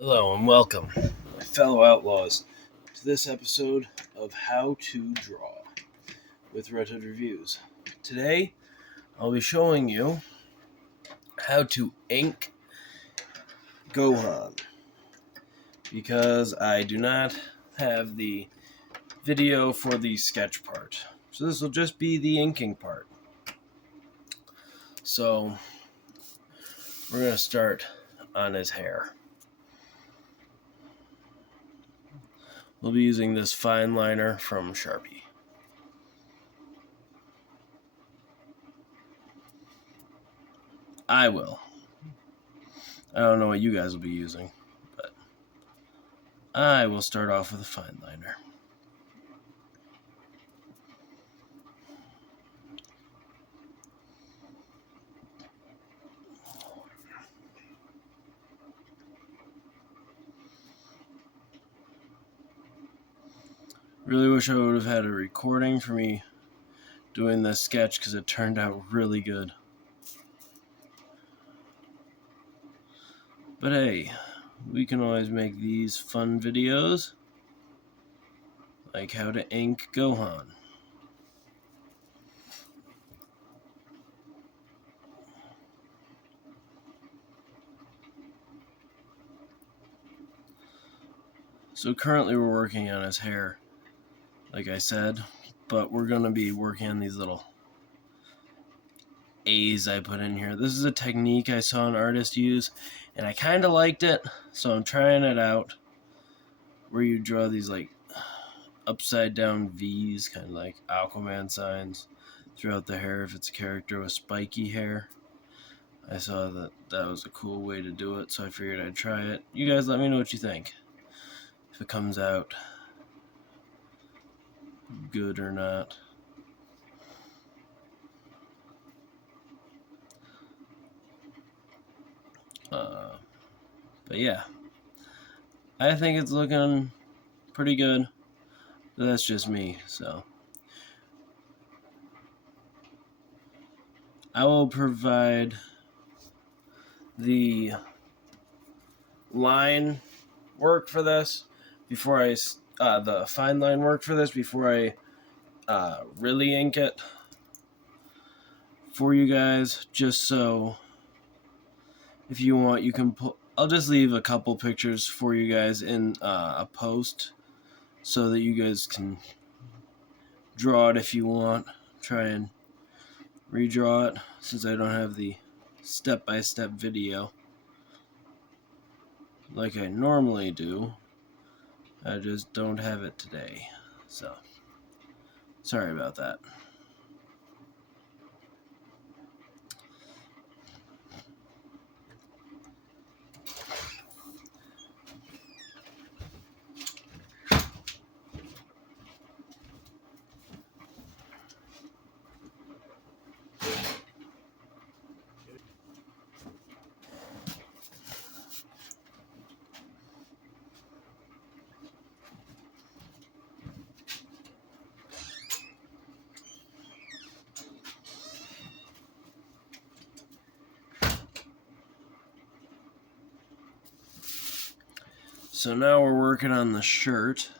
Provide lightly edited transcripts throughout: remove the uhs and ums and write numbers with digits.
Hello and welcome, my fellow outlaws, to this episode of How to Draw with Red Hood Reviews. Today, I'll be showing you how to ink Gohan because I do not have the video for the sketch part. So this will just be the inking part. So, we're going to start on his hair. We'll be using this fine liner from Sharpie. I will. I don't know what you guys will be using, but I will start off with a fine liner. Really wish I would have had a recording for me doing this sketch because it turned out really good. But hey, we can always make these fun videos like how to ink Gohan. So currently we're working on his hair, like I said, but we're going to be working on these little A's I put in here. This is a technique I saw an artist use, and I kind of liked it, so I'm trying it out, where you draw these like upside down V's, kind of like Aquaman signs, throughout the hair if it's a character with spiky hair. I saw that was a cool way to do it, so I figured I'd try it. You guys let me know what you think. If it comes out good or not. But yeah, I think it's looking pretty good. But that's just me, so I will provide the line work for this before the fine line work for this before I really ink it for you guys, just so if you want you can I'll just leave a couple pictures for you guys in a post so that you guys can draw it if you want. Try and redraw it since I don't have the step-by-step video like I normally do. I just don't have it today, so sorry about that. So now we're working on the shirt.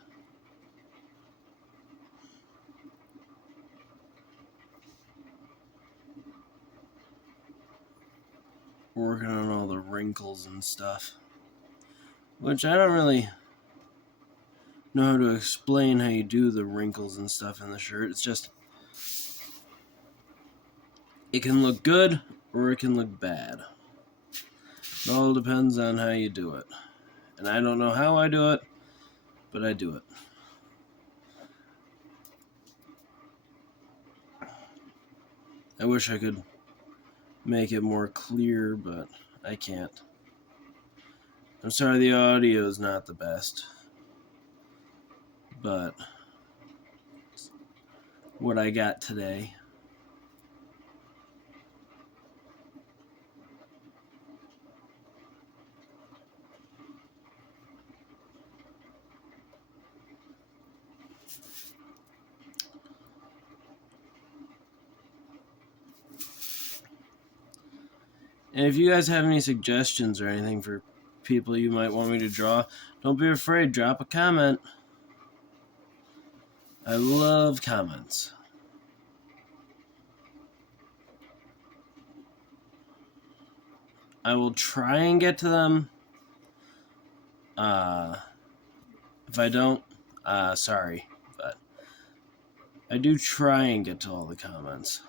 We're working on all the wrinkles and stuff, which I don't really know how to explain how you do the wrinkles and stuff in the shirt. It's just, it can look good or it can look bad. It all depends on how you do it. And I don't know how I do it, but I do it. I wish I could make it more clear, but I can't. I'm sorry the audio is not the best, but what I got today. And if you guys have any suggestions or anything for people you might want me to draw, don't be afraid. Drop a comment. I love comments. I will try and get to them. If I don't, sorry. But I do try and get to all the comments.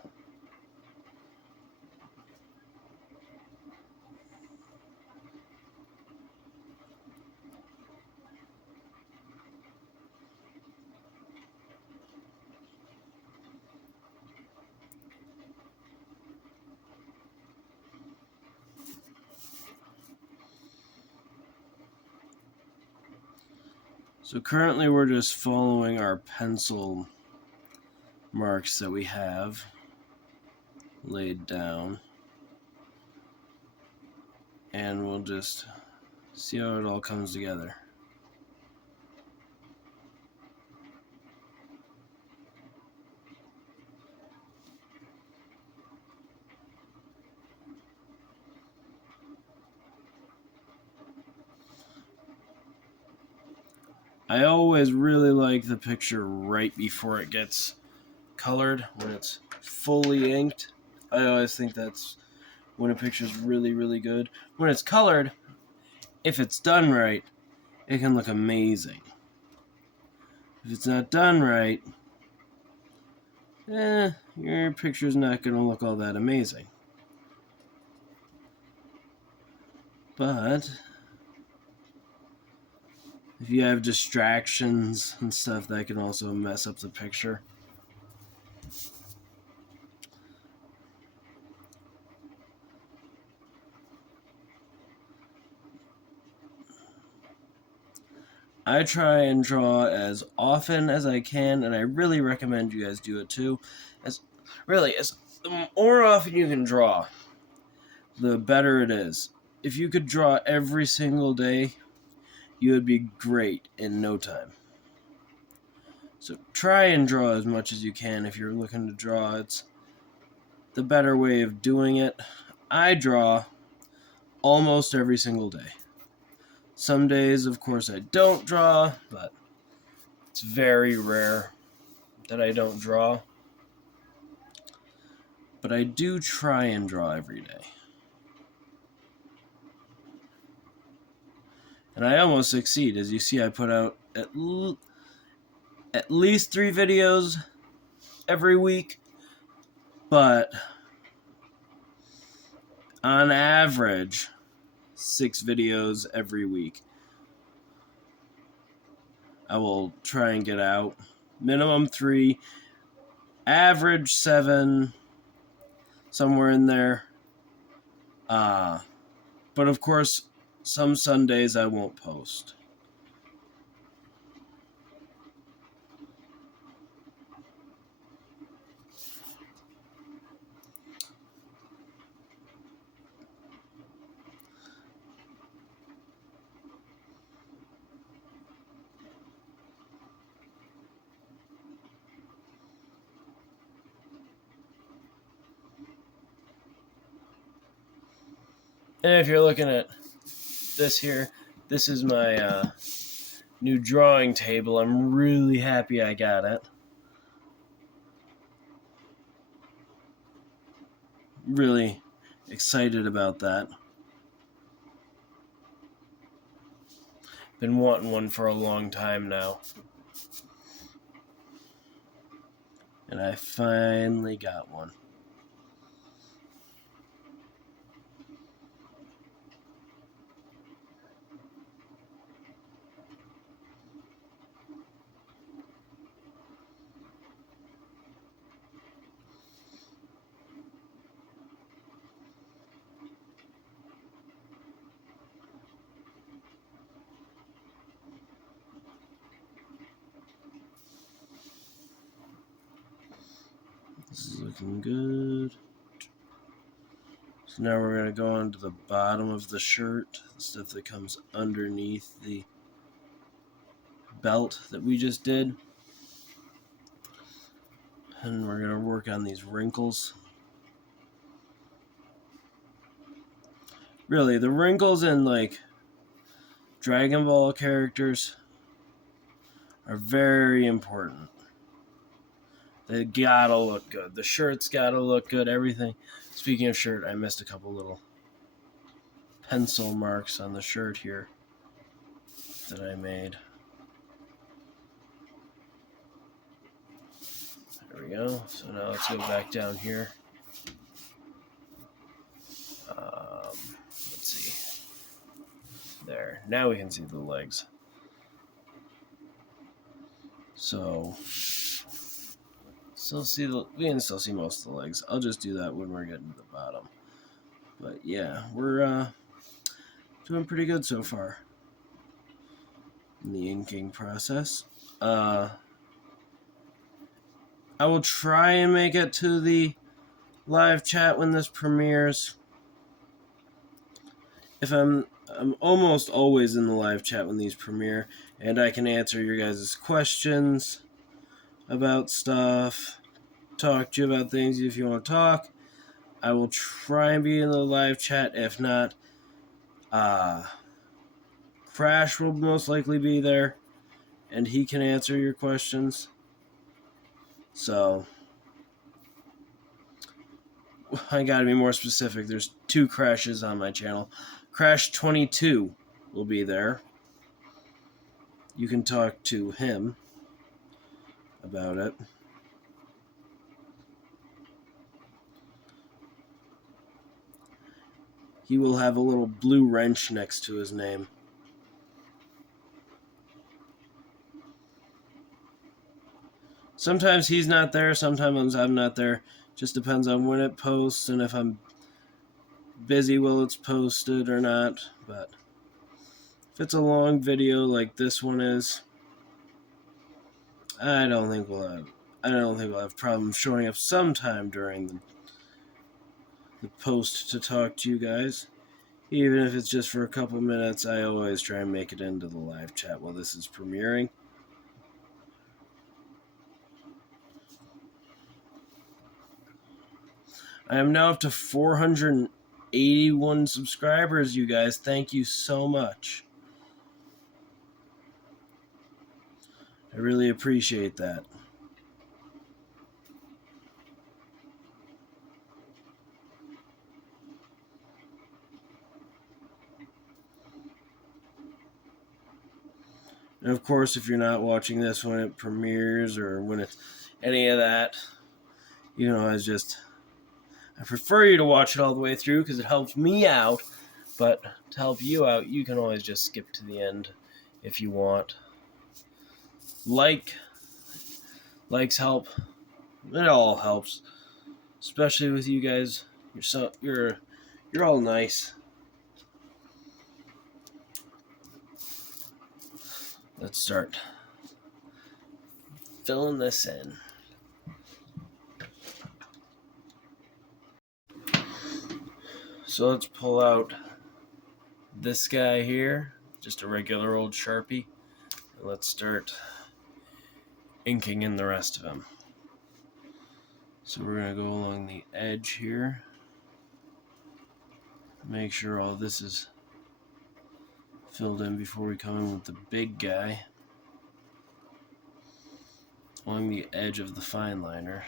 So currently we're just following our pencil marks that we have laid down. And we'll just see how it all comes together. I always really like the picture right before it gets colored, when it's fully inked. I always think that's when a picture's really, really good. When it's colored, if it's done right, it can look amazing. If it's not done right, your picture's not going to look all that amazing. But if you have distractions and stuff, that can also mess up the picture. I try and draw as often as I can, and I really recommend you guys do it too. As the more often you can draw, the better it is. If you could draw every single day, you would be great in no time. So try and draw as much as you can if you're looking to draw. It's the better way of doing it. I draw almost every single day. Some days, of course, I don't draw, but it's very rare that I don't draw. But I do try and draw every day. And I almost succeed. As you see, I put out at least 3 videos every week. But on average, 6 videos every week. I will try and get out. Minimum 3, average 7, somewhere in there. But of course, some Sundays I won't post. And if you're looking at this here, this is my new drawing table. I'm really happy I got it. Really excited about that. Been wanting one for a long time now. And I finally got one. This is looking good. So now we're going to go on to the bottom of the shirt, the stuff that comes underneath the belt that we just did. And we're going to work on these wrinkles. Really, the wrinkles and like Dragon Ball characters are very important. They gotta look good. The shirt's gotta look good, everything. Speaking of shirt, I missed a couple little pencil marks on the shirt here that I made. There we go. So now let's go back down here. Let's see. There. Now we can see the legs. So we can still see most of the legs. I'll just do that when we're getting to the bottom. But yeah, we're doing pretty good so far in the inking process. I will try and make it to the live chat when this premieres. If I'm almost always in the live chat when these premiere, and I can answer your guys' questions about stuff, talk to you about things if you want to talk. I will try and be in the live chat. If not, Crash will most likely be there, and he can answer your questions. So I gotta be more specific. There's 2 Crashes on my channel. Crash 22 will be there. You can talk to him about it. He will have a little blue wrench next to his name. Sometimes he's not there, sometimes I'm not there. Just depends on when it posts and if I'm busy while it's posted or not. But if it's a long video like this one is, I don't think we'll have problems showing up sometime during the post to talk to you guys. Even if it's just for a couple minutes, I always try and make it into the live chat while this is premiering. I am now up to 481 subscribers, you guys. Thank you so much. I really appreciate that. And of course, if you're not watching this when it premieres or when it's any of that, you know, I prefer you to watch it all the way through because it helps me out. But to help you out, you can always just skip to the end if you want. Likes help. It all helps, especially with you guys. You're all nice. Let's start filling this in. So let's pull out this guy here, just a regular old Sharpie. And let's start inking in the rest of him. So we're going to go along the edge here. Make sure all this is filled in before we come in with the big guy. Along the edge of the fine liner.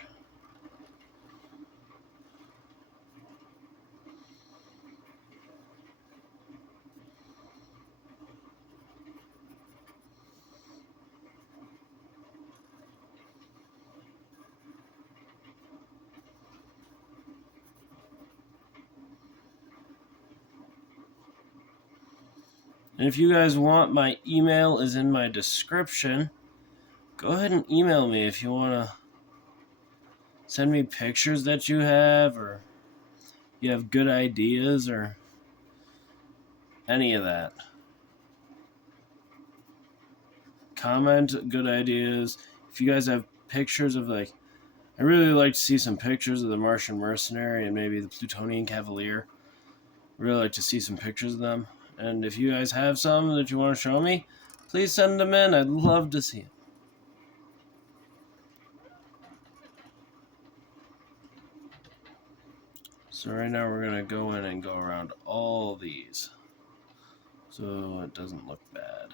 And if you guys want, my email is in my description. Go ahead and email me if you want to send me pictures that you have, or you have good ideas, or any of that. Comment good ideas. If you guys have pictures of, like, I really like to see some pictures of the Martian Mercenary and maybe the Plutonian Cavalier. I'd really like to see some pictures of them. And if you guys have some that you want to show me, please send them in. I'd love to see them. So right now we're going to go in and go around all these so it doesn't look bad.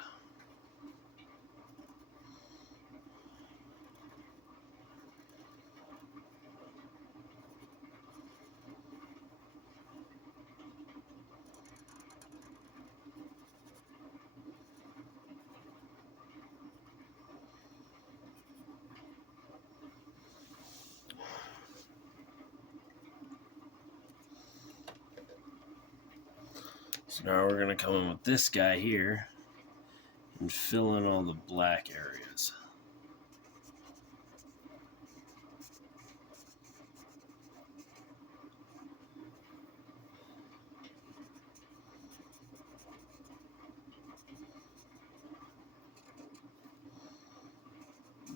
So now we're going to come in with this guy here and fill in all the black areas.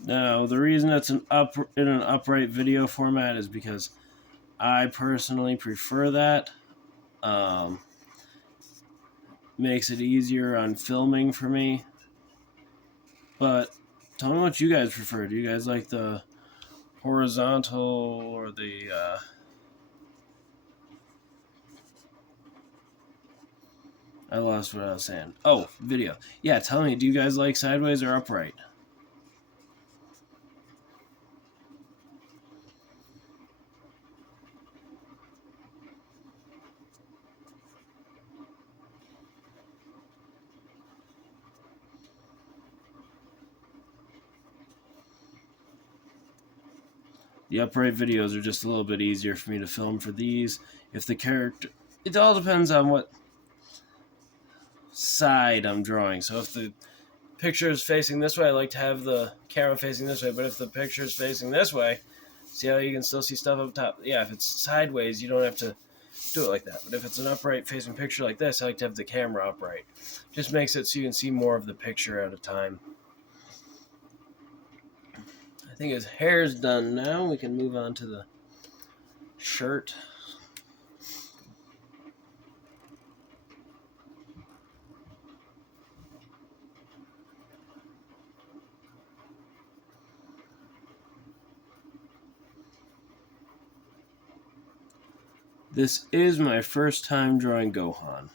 Now, the reason it's in an upright video format is because I personally prefer that. Makes it easier on filming for me. But tell me what you guys prefer. Do you guys like the horizontal or the... I lost what I was saying. Oh, video. Yeah, tell me, do you guys like sideways or upright? The upright videos are just a little bit easier for me to film for these. If the character... It all depends on what side I'm drawing. So if the picture is facing this way, I like to have the camera facing this way. But if the picture is facing this way, see how you can still see stuff up top? Yeah, if it's sideways, you don't have to do it like that. But if it's an upright facing picture like this, I like to have the camera upright. Just makes it so you can see more of the picture at a time. I think his hair's done now. We can move on to the shirt. This is my first time drawing Gohan.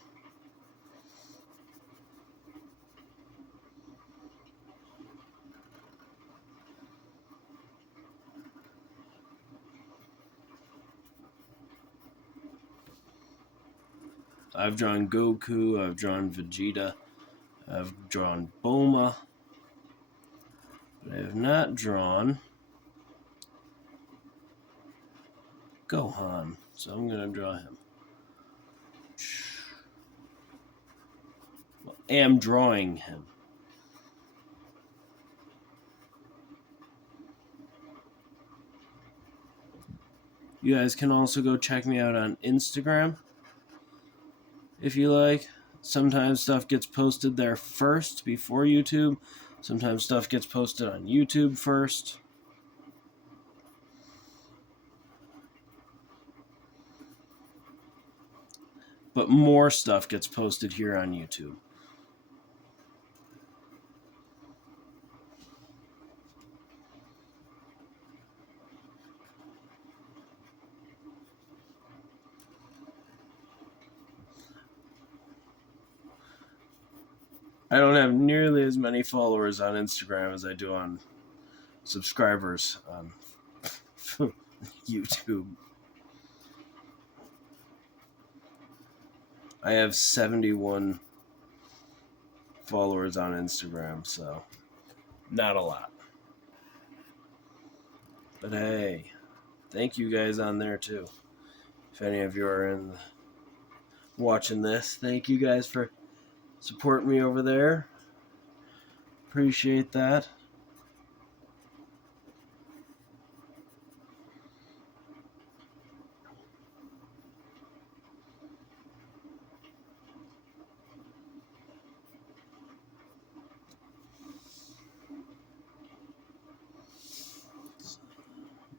I've drawn Goku, I've drawn Vegeta, I've drawn Bulma, but I have not drawn Gohan, so I'm going to draw him. Well, I am drawing him. You guys can also go check me out on Instagram if you like. Sometimes stuff gets posted there first before YouTube. Sometimes stuff gets posted on YouTube first. But more stuff gets posted here on YouTube. I don't have nearly as many followers on Instagram as I do on subscribers on YouTube. I have 71 followers on Instagram, so not a lot. But hey, thank you guys on there too. If any of you are watching this, thank you guys for supporting me over there. Appreciate that.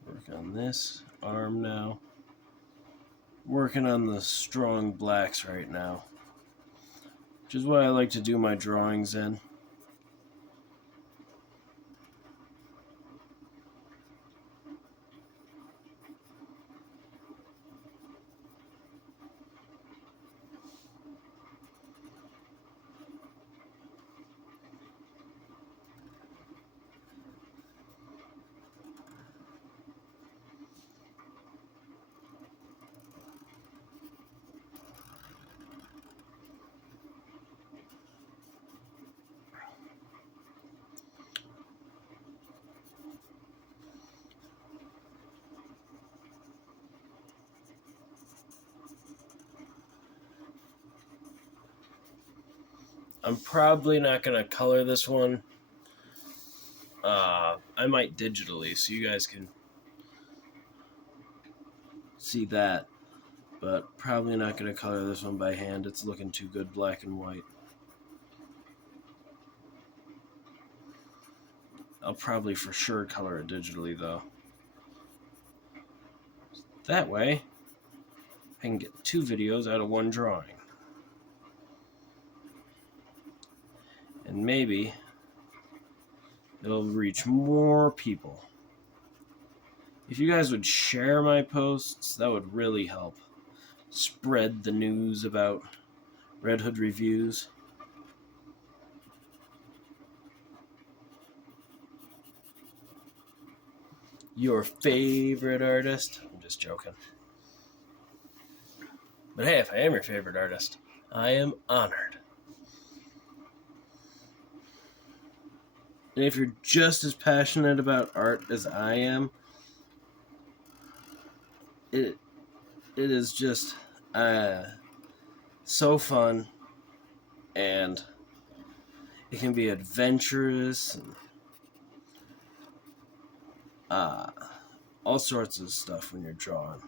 Work on this arm now. Working on the strong blacks right now, which is what I like to do my drawings in. I'm probably not going to color this one. I might digitally so you guys can see that. But probably not going to color this one by hand. It's looking too good black and white. I'll probably for sure color it digitally though. That way, I can get 2 videos out of 1 drawing. And maybe it'll reach more people. If you guys would share my posts, that would really help spread the news about Red Hood reviews. Your favorite artist? I'm just joking. But hey, if I am your favorite artist, I am honored. And if you're just as passionate about art as I am, it is just so fun, and it can be adventurous and all sorts of stuff when you're drawing.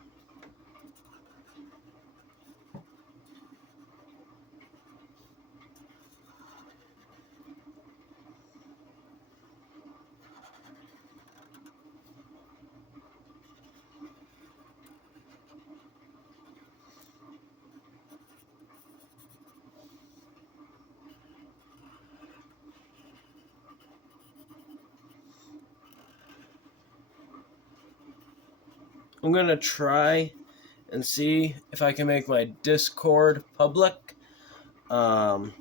I'm going to try and see if I can make my Discord public. So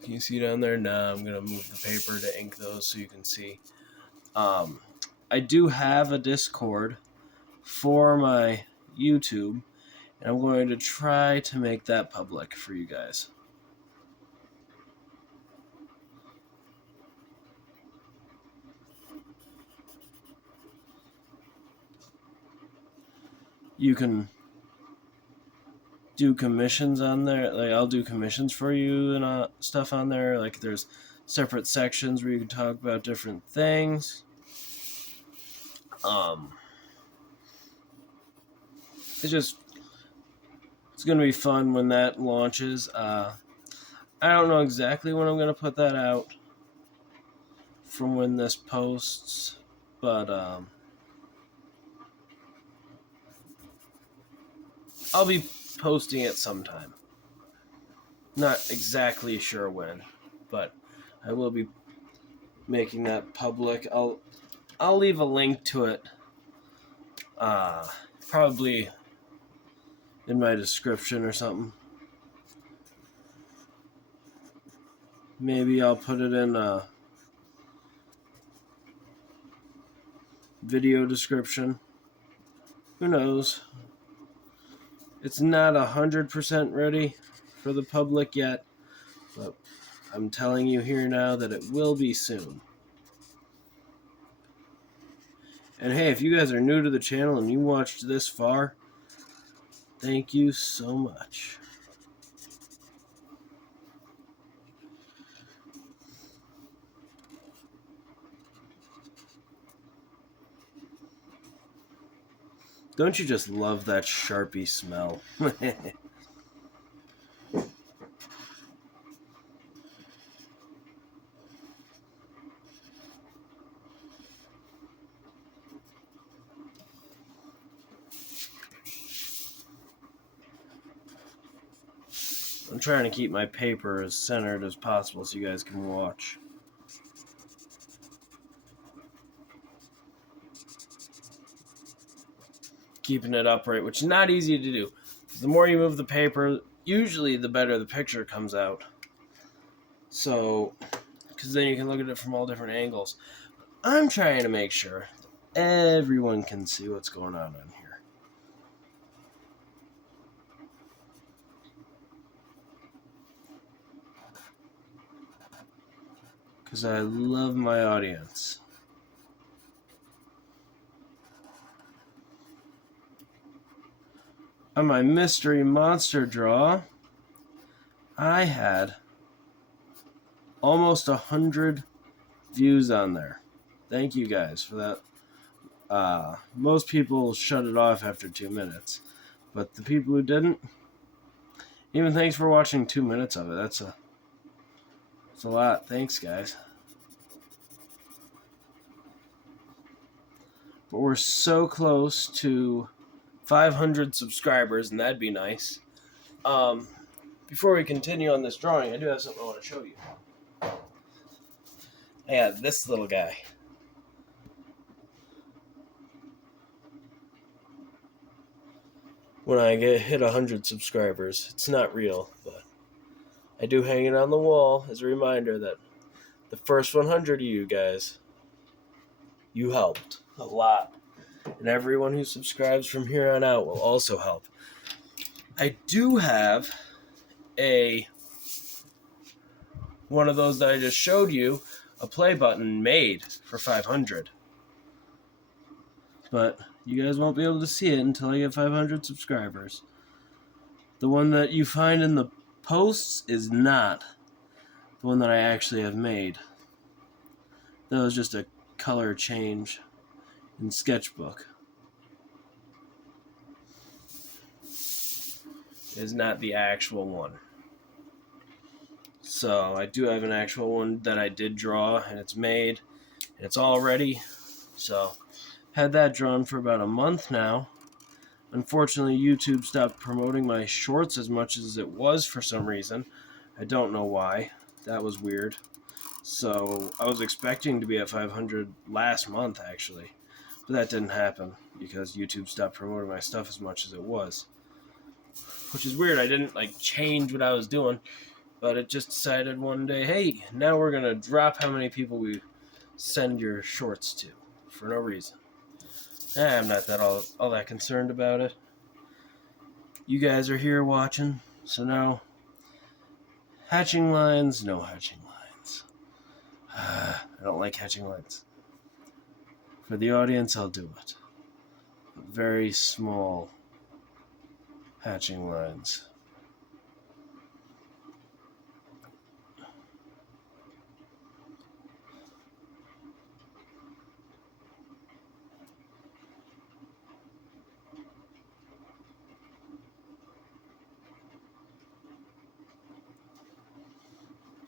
can you see down there? No, I'm going to move the paper to ink those so you can see. I do have a Discord for my YouTube, and I'm going to try to make that public for you guys. You can do commissions on there. Like, I'll do commissions for you and stuff on there. Like, there's separate sections where you can talk about different things. It's gonna be fun when that launches. I don't know exactly when I'm gonna put that out from when this posts, but I'll be posting it sometime. Not exactly sure when, but I will be making that public. I'll leave a link to it, probably in my description or something. Maybe I'll put it in a video description. Who knows? It's not 100% ready for the public yet, but I'm telling you here now that it will be soon. And hey, if you guys are new to the channel and you watched this far, thank you so much. Don't you just love that Sharpie smell? I'm trying to keep my paper as centered as possible so you guys can watch. Keeping it upright, which is not easy to do. The more you move the paper, usually the better the picture comes out. So, because then you can look at it from all different angles. I'm trying to make sure everyone can see what's going on here. Because I love my audience. On my mystery monster draw, I had almost 100 views on there. Thank you guys for that. Most people shut it off after 2 minutes, but the people who didn't, even thanks for watching 2 minutes of it. That's a lot. Thanks, guys. But we're so close to 500 subscribers, and that'd be nice. Before we continue on this drawing, I do have something I want to show you. I got this little guy. When I hit 100 subscribers, it's not real, but I do hang it on the wall as a reminder that the first 100 of you guys, you helped a lot. And everyone who subscribes from here on out will also help. I do have one of those that I just showed you, a play button made for 500. But you guys won't be able to see it until I get 500 subscribers. The one that you find in the posts is not the one that I actually have made. That was just a color change in Sketchbook. It is not the actual one. So I do have an actual one that I did draw, and it's made, and it's all ready. So had that drawn for about a month now. Unfortunately, YouTube stopped promoting my shorts as much as it was for some reason. I don't know why. That was weird. So I was expecting to be at 500 last month, actually. But that didn't happen because YouTube stopped promoting my stuff as much as it was. Which is weird. I didn't change what I was doing. But it just decided one day, hey, now we're going to drop how many people we send your shorts to for no reason. I'm not all that concerned about it. You guys are here watching, so now hatching lines, no hatching lines. I don't like hatching lines. For the audience, I'll do it. Very small hatching lines.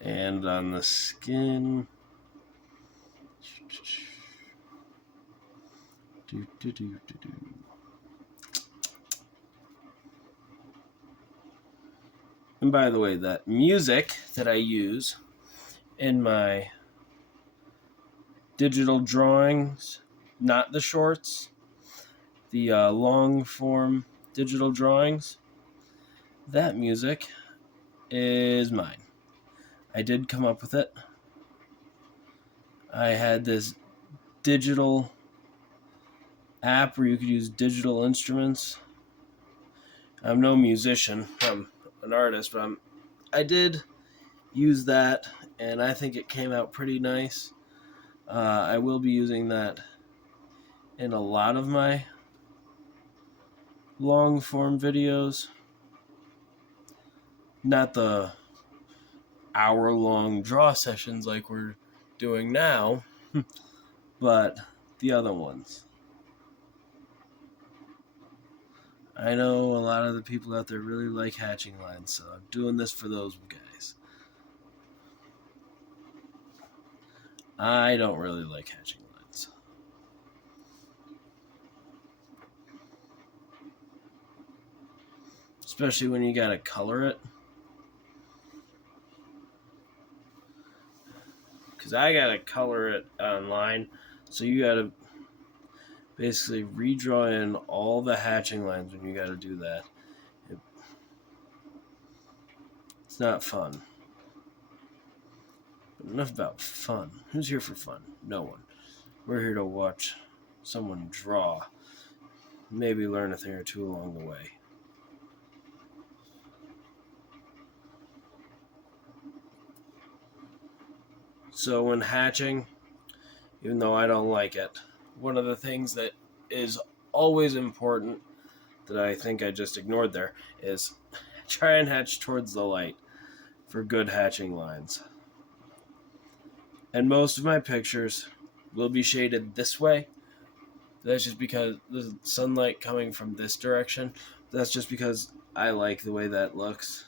And on the skin, And by the way, that music that I use in my digital drawings, not the shorts, the long form digital drawings, that music is mine. I did come up with it. I had this digital app where you could use digital instruments. I'm no musician. I'm an artist, but I did use that, and I think it came out pretty nice. I will be using that in a lot of my long form videos. Not the hour-long draw sessions like we're doing now, but the other ones. I know a lot of the people out there really like hatching lines, so I'm doing this for those guys. I don't really like hatching lines. Especially when you gotta color it. Because I gotta color it online, so you gotta basically redraw in all the hatching lines when you gotta do that. It's not fun. But enough about fun. Who's here for fun? No one. We're here to watch someone draw. Maybe learn a thing or two along the way. So when hatching, even though I don't like it, one of the things that is always important that I think I just ignored there is try and hatch towards the light for good hatching lines. And most of my pictures will be shaded this way. That's just because the sunlight coming from this direction. That's just because I like the way that looks.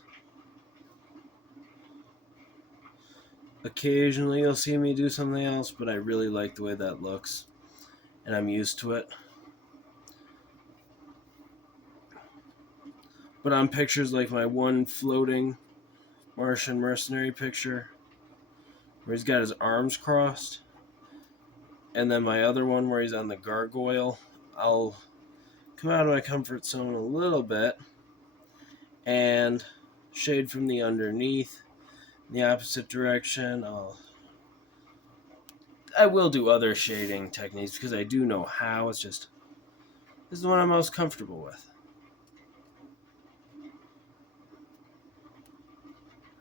Occasionally you'll see me do something else, but I really like the way that looks. And I'm used to it. But on pictures like my one floating Martian mercenary picture, where he's got his arms crossed, and then my other one where he's on the gargoyle, I'll come out of my comfort zone a little bit and shade from the underneath in the opposite direction. I will do other shading techniques because I do know how. It's just, this is the one I'm most comfortable with.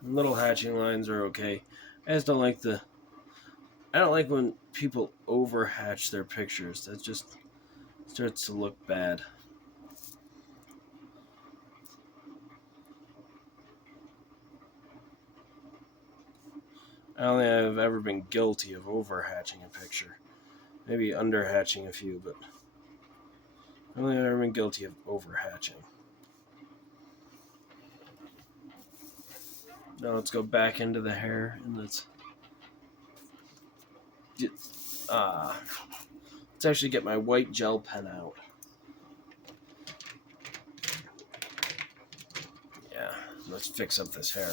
Little hatching lines are okay. I just don't like I don't like when people over hatch their pictures. That just starts to look bad. I don't think I've ever been guilty of over hatching a picture. Maybe under hatching a few, but I don't think I've ever been guilty of over hatching. Now let's go back into the hair and let's actually get my white gel pen out. Yeah, let's fix up this hair.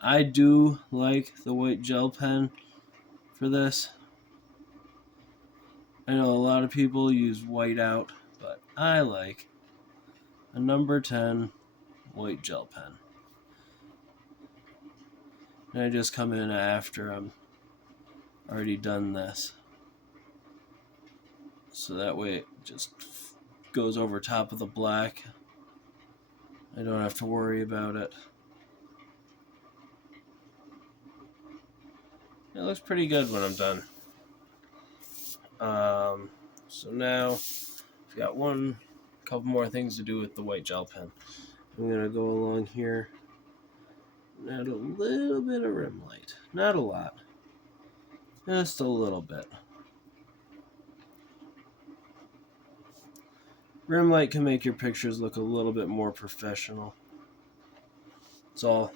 I do like the white gel pen for this. I know a lot of people use white out, but I like a number 10 white gel pen. And I just come in after I'm already done this. So that way it just goes over top of the black. I don't have to worry about it. It looks pretty good when I'm done. So now I've got couple more things to do with the white gel pen. I'm gonna go along here and add a little bit of rim light. Not a lot. Just a little bit. Rim light can make your pictures look a little bit more professional. That's all.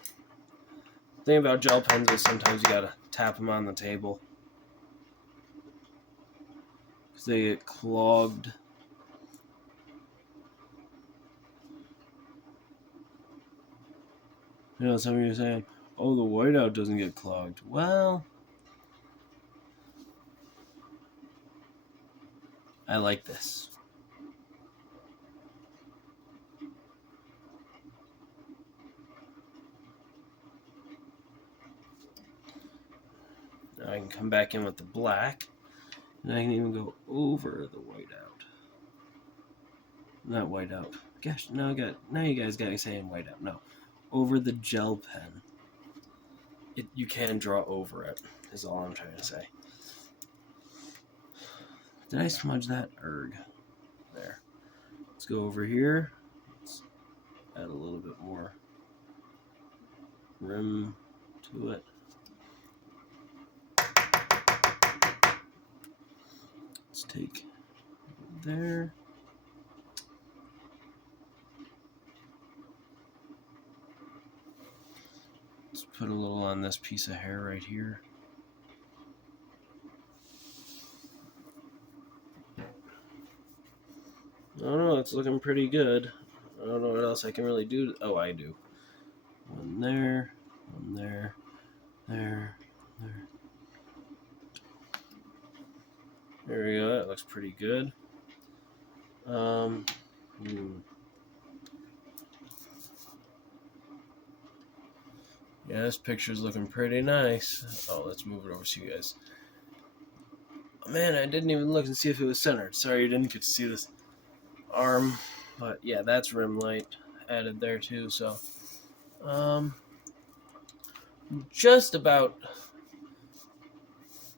The thing about gel pens is sometimes you gotta tap them on the table because they get clogged. You know, some of you are saying, oh, the whiteout doesn't get clogged. Well, I like this. Now I can come back in with the black, and I can even go over the whiteout. Not whiteout. Gosh, now you guys got me saying whiteout. No, over the gel pen. You can draw over it, is all I'm trying to say. Did I smudge that? Erg. There. Let's go over here. Let's add a little bit more rim to it. Let's take there. Let's put a little on this piece of hair right here. I don't know, it's looking pretty good. I don't know what else I can really do. Oh, I do. One there, there. There we go, that looks pretty good. Yeah, this picture's looking pretty nice. Oh, let's move it over so you guys. Oh, man, I didn't even look and see if it was centered. Sorry you didn't get to see this arm. But yeah, that's rim light added there too. So, just about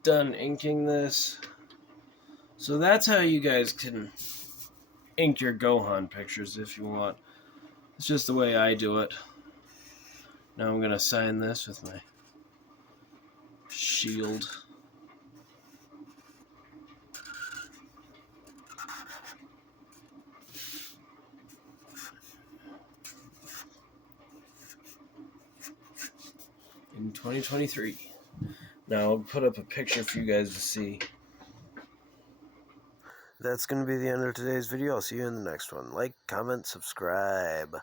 done inking this. So that's how you guys can ink your Gohan pictures if you want. It's just the way I do it. Now I'm going to sign this with my shield. In 2023. Now I'll put up a picture for you guys to see. That's going to be the end of today's video. I'll see you in the next one. Like, comment, subscribe.